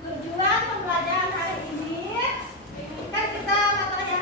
Tujuan pembelajaran hari ini kan kita materi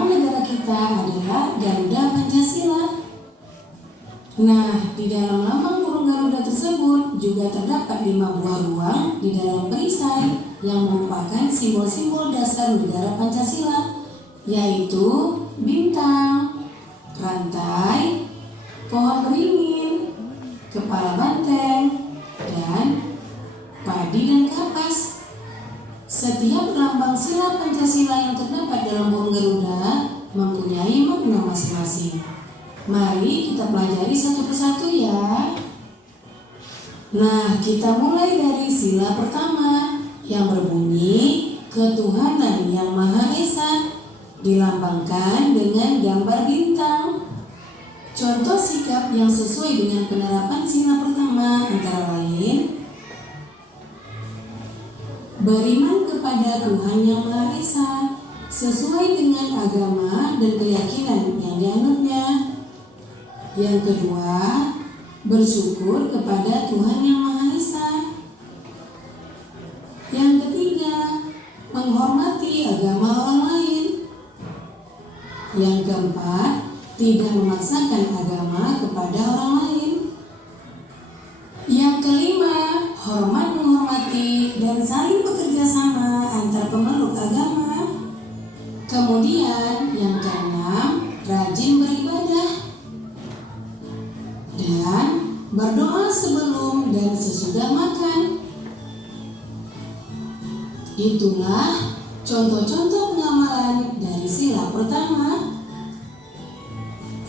lambang negara kita adalah Garuda Pancasila. Nah, di dalam lambang burung Garuda tersebut juga terdapat 5 buah ruang di dalam perisai yang merupakan simbol-simbol dasar negara Pancasila, yaitu bintang, rantai, pohon beringin, kepala banteng, dan padi dan kapas. Setiap lambang sila Pancasila yang terdapat dalam burung Garuda mempunyai makna masing-masing. Mari kita pelajari satu persatu ya. Nah, kita mulai dari sila pertama yang berbunyi Ketuhanan Yang Maha Esa, dilambangkan dengan gambar bintang. Contoh sikap yang sesuai dengan penerapan sila pertama antara lain: beriman kepada Tuhan Yang Maha Esa sesuai dengan agama dan keyakinan yang dianutnya. Yang kedua, bersyukur kepada Tuhan Yang Maha Esa. Yang ketiga, menghormati agama orang lain. Yang keempat, tidak memaksakan agama kepada orang lain. Yang kelima, hormat menghormati dan saling bekerja sama antar pemeluk agama. Kemudian yang keenam, rajin beribadah dan berdoa sebelum dan sesudah makan. Itulah contoh-contoh pengamalan dari sila pertama.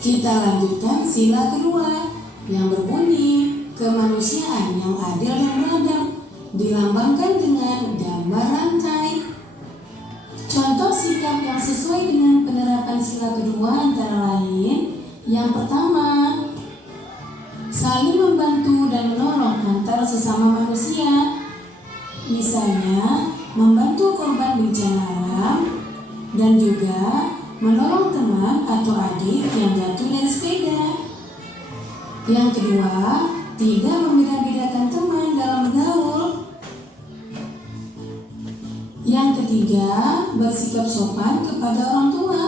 Kita lanjutkan sila kedua yang berbunyi kemanusiaan yang adil dan beradab, dilambangkan dengan gambar rantai. Contoh sikap yang sesuai dengan penerapan sila kedua antara lain: yang pertama, saling membantu dan menolong antar sesama manusia. Misalnya, membantu korban bencana alam dan juga menolong teman atau adik yang jatuh dari sepeda. Yang kedua, tidak membeda-bedakan teman dalam bergaul. Yang ketiga, bersikap sopan kepada orang tua.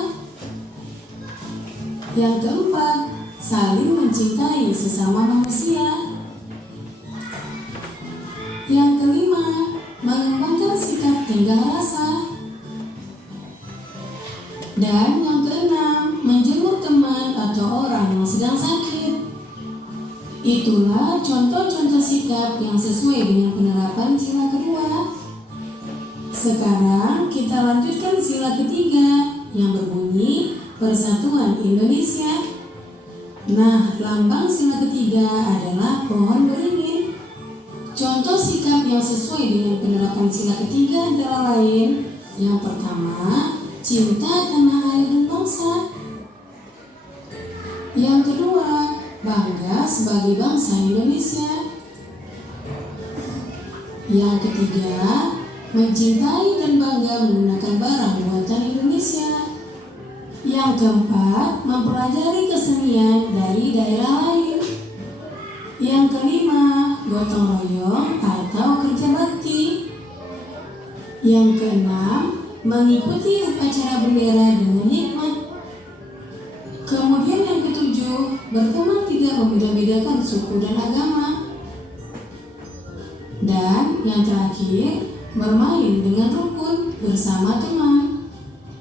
Yang keempat, saling mencintai sesama manusia. Yang kelima, mengembangkan sikap tenggang rasa. Dan yang keenam, menjenguk teman atau orang yang sedang sakit. Itulah contoh-contoh sikap yang sesuai dengan penerapan sila kedua. Sekarang kita lanjutkan sila ketiga yang berbunyi Persatuan Indonesia. Nah, lambang sila ketiga adalah pohon beringin. Contoh sikap yang sesuai dengan penerapan sila ketiga antara lain: yang pertama, cinta tanah air dan bangsa. Yang kedua, bangga sebagai bangsa Indonesia. Yang ketiga, mencintai dan bangga menggunakan barang buatan Indonesia. Yang keempat, mempelajari kesenian dari daerah lain. Yang kelima, gotong royong atau kerja bakti. Yang keenam, mengikuti upacara bendera dengan hikmat. Kemudian yang ketujuh, berteman tidak membeda-bedakan suku dan agama. Dan yang terakhir, bermain dengan rukun bersama teman.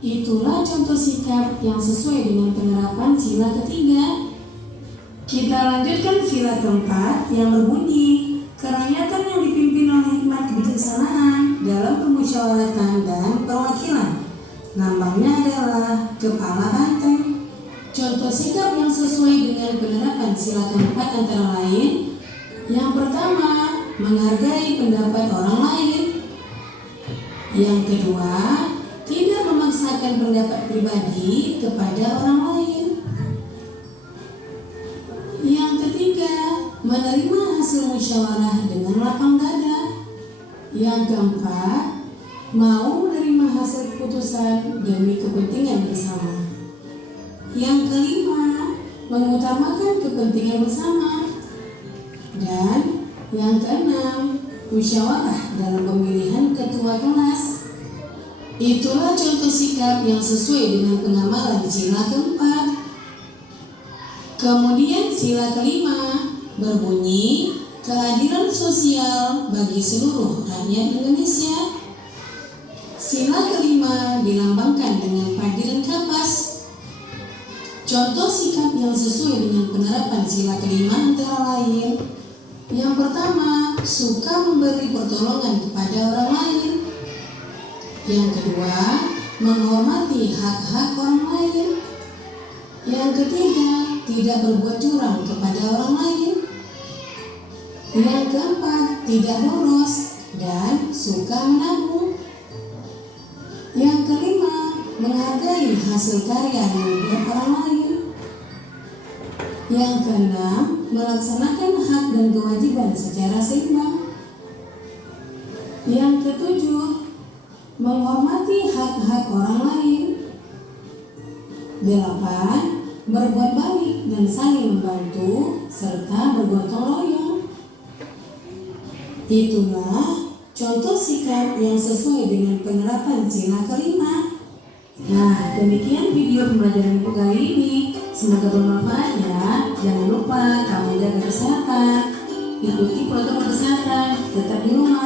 Itulah contoh sikap yang sesuai dengan penerapan sila ketiga. Kita lanjutkan sila keempat yang berbunyi kerakyatan yang dipimpin oleh hikmat kebijaksanaan dalam permusyawaratan dan perwakilan. Lambangnya adalah kepala banteng. Contoh sikap yang sesuai dengan penerapan sila keempat antara lain: yang pertama, menghargai pendapat orang lain. Yang kedua, tidak memaksakan pendapat pribadi kepada orang lain. Yang ketiga, menerima hasil musyawarah dengan lapang dada. Yang keempat, mau menerima hasil keputusan demi kepentingan bersama. Yang kelima, mengutamakan kepentingan bersama. Dan yang keenam, musyawarah dalam pemilihan ketua kelas. Itulah contoh sikap yang sesuai dengan pengamalan sila keempat. Kemudian sila kelima berbunyi keadilan sosial bagi seluruh rakyat Indonesia. Sila kelima dilambangkan dengan padiran kapas. Contoh sikap yang sesuai dengan penerapan sila kelima antara lain: yang pertama, suka memberi pertolongan kepada orang lain. Yang kedua, menghormati hak-hak orang lain. Yang ketiga, tidak berbuat curang kepada orang lain. Yang keempat, tidak boros dan suka menabung. Yang kelima, menghargai hasil karya yang dibuat orang lain. Yang keenam, melaksanakan hak dan kewajiban secara seimbang. Yang ketujuh, menghormati hak-hak orang lain. 8. Berbuat baik dan saling membantu serta bergotong royong. Itulah contoh sikap yang sesuai dengan penerapan sila kelima. Nah, demikian video pembelajaran ibu kali ini. Semoga bermanfaat ya. Jangan lupa kamu jaga kesehatan, ikuti protokol kesehatan, tetap di rumah.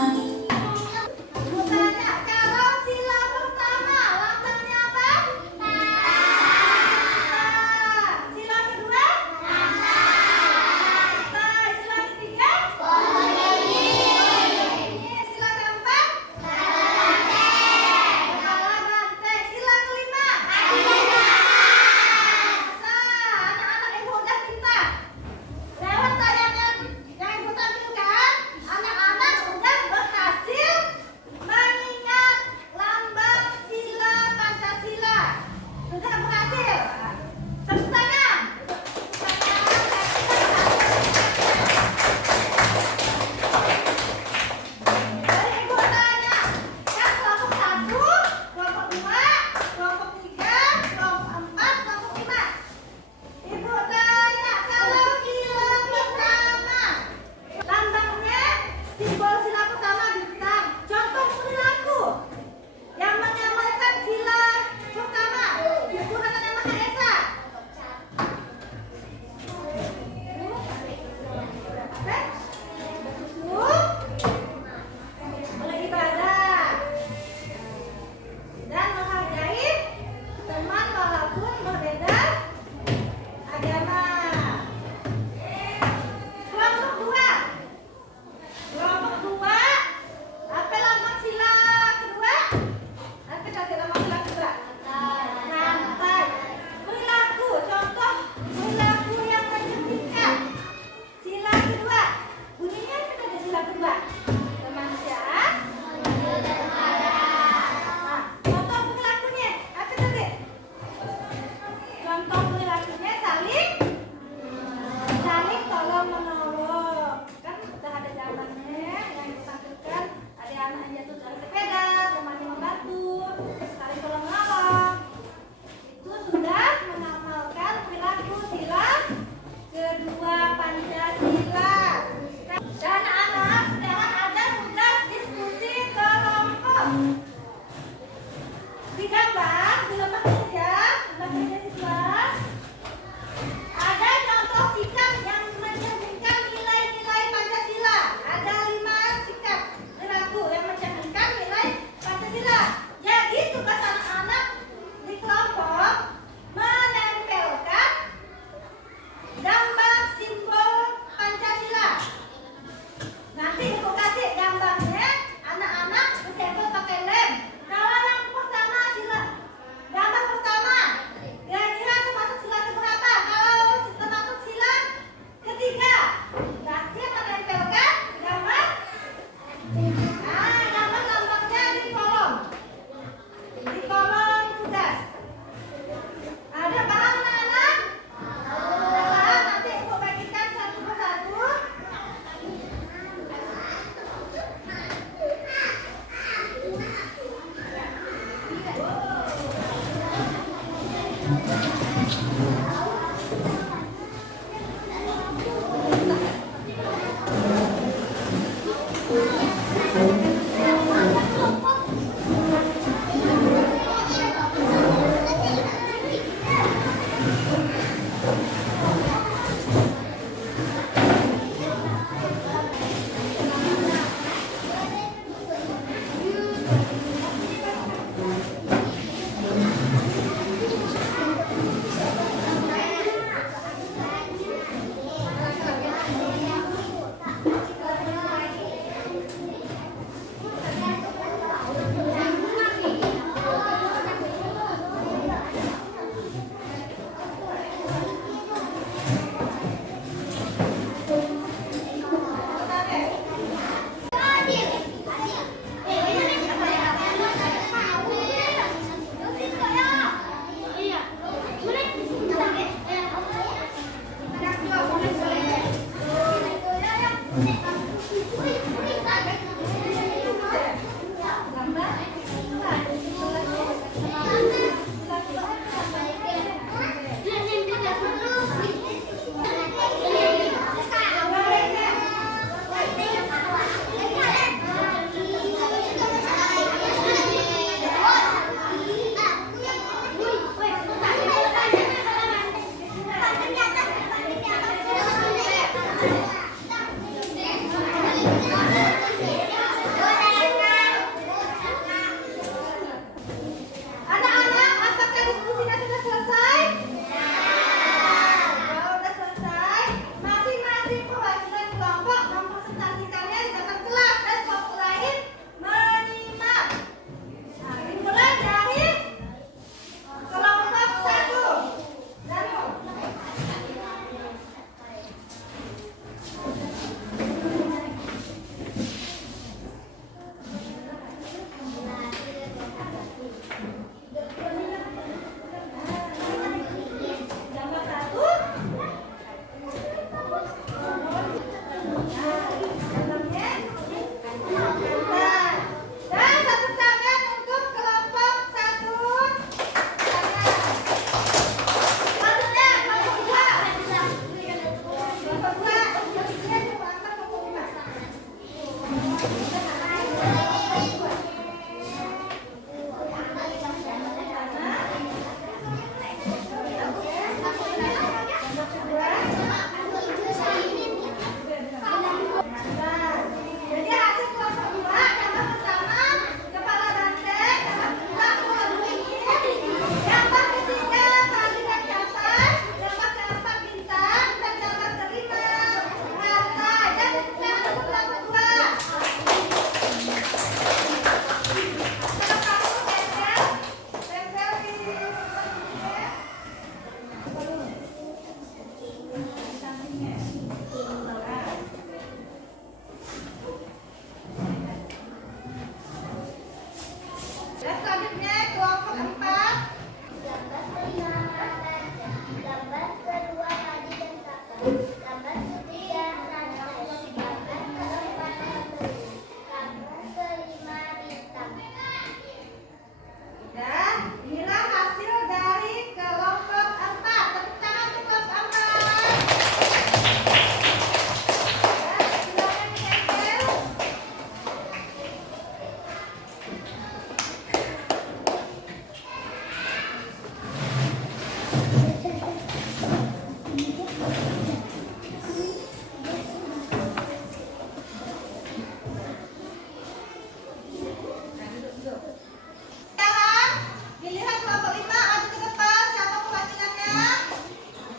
Giliran kelompok 5 adu ke depan. Siapa perwakilannya?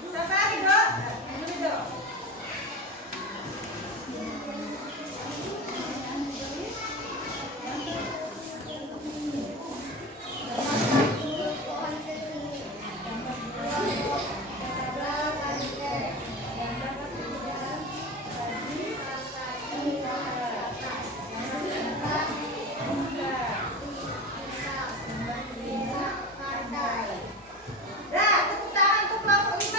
Siapa Ridho? Ridho. Dah, tepuk tangan untuk kelompok 5.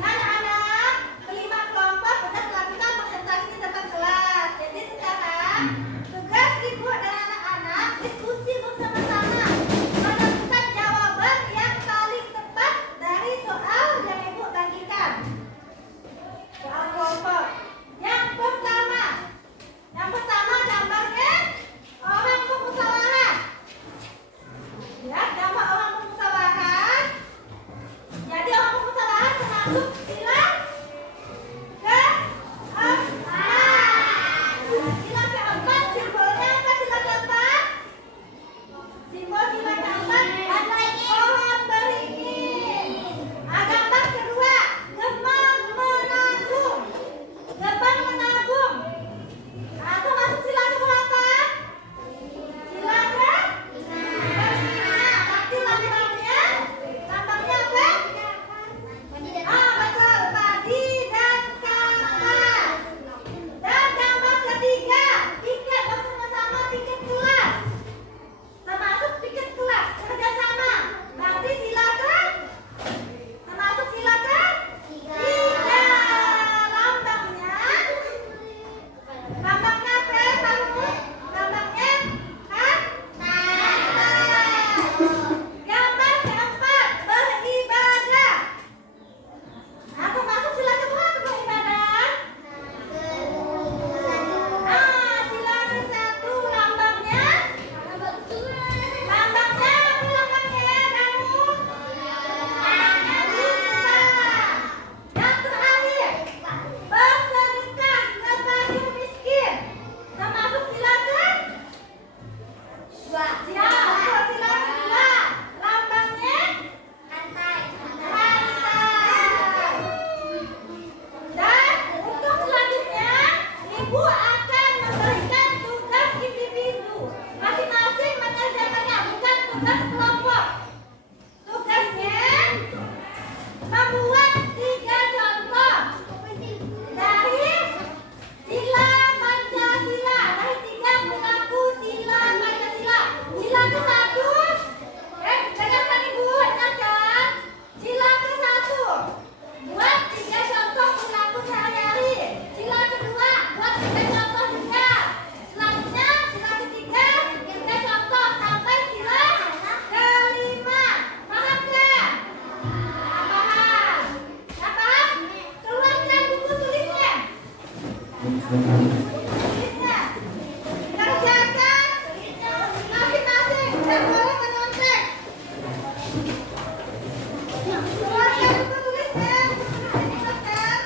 Anak-anak, kelima kelompok sudah melakukan presentasi di depan kelas. Jadi sekarang tugas ibu dan anak-anak diskusi bersama-sama menentukan jawaban yang paling tepat dari soal yang ibu bagikan. Soal kelompok. Yang pertama gambarnya orang bermusyawarah. Lihat gambar orang bermusyawarah. Jadi orang bermusyawarah termasuk sila keempat. Sila keempat simbolnya apa sila keempat? Simbol sila keempat pohon beringin. Gambar kedua gemar menabung. Gemar menabung. Itu masuk sila keberapa? Sila ke? Berarti lambangnya apa? Betul, padi dan kapas. Dan gambar ketiga, piket bersama-sama piket kelas. Termasuk piket kelas, kerjasama. Berarti silakan. Termasuk silakan. Tiga. Lambangnya. Lambangnya apa? Lambangnya gambar keempat, beribadah. Aku masuk sila keberapa beribadah? Sila ke-1 lambangnya. Lambangnya apa lambangnya kamu? Yang terakhir, bersedekah kepada miskin. Termasuk sila ke-2. Sila ke-2 lambangnya rantai. Dan untuk selanjutnya, ibu akan memberikan tugas individu. Masing-masing mengerjakannya, bukan tugas kelompok. Tugasnya membuat 3 contoh dari sila Pancasila, dari 3 perilaku sila Pancasila. Sila ke-1, dengarkan ibu, dengarkan. Sila ke-1, buat 3 contoh perilaku sehari-hari. Sila kedua, buat 3 contoh juga. Selanjutnya, sila ketiga, 3 contoh sampai sila kelima. Paham nggak? Paham. Nggak paham? Keluarkan buku tulisnya. Tulisnya. Kerjakan masing-masing dan boleh menyontek. Keluarkan buku tulisnya. Silakan.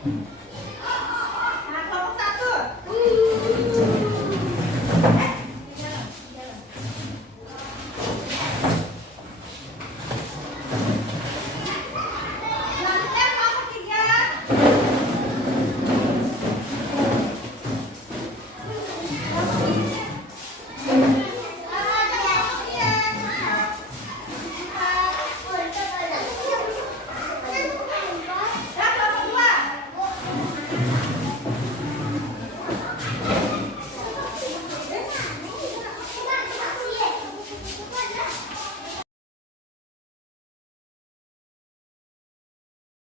Nah, kelompok 1. Jalan, jalan. Selanjutnya kelompok 3.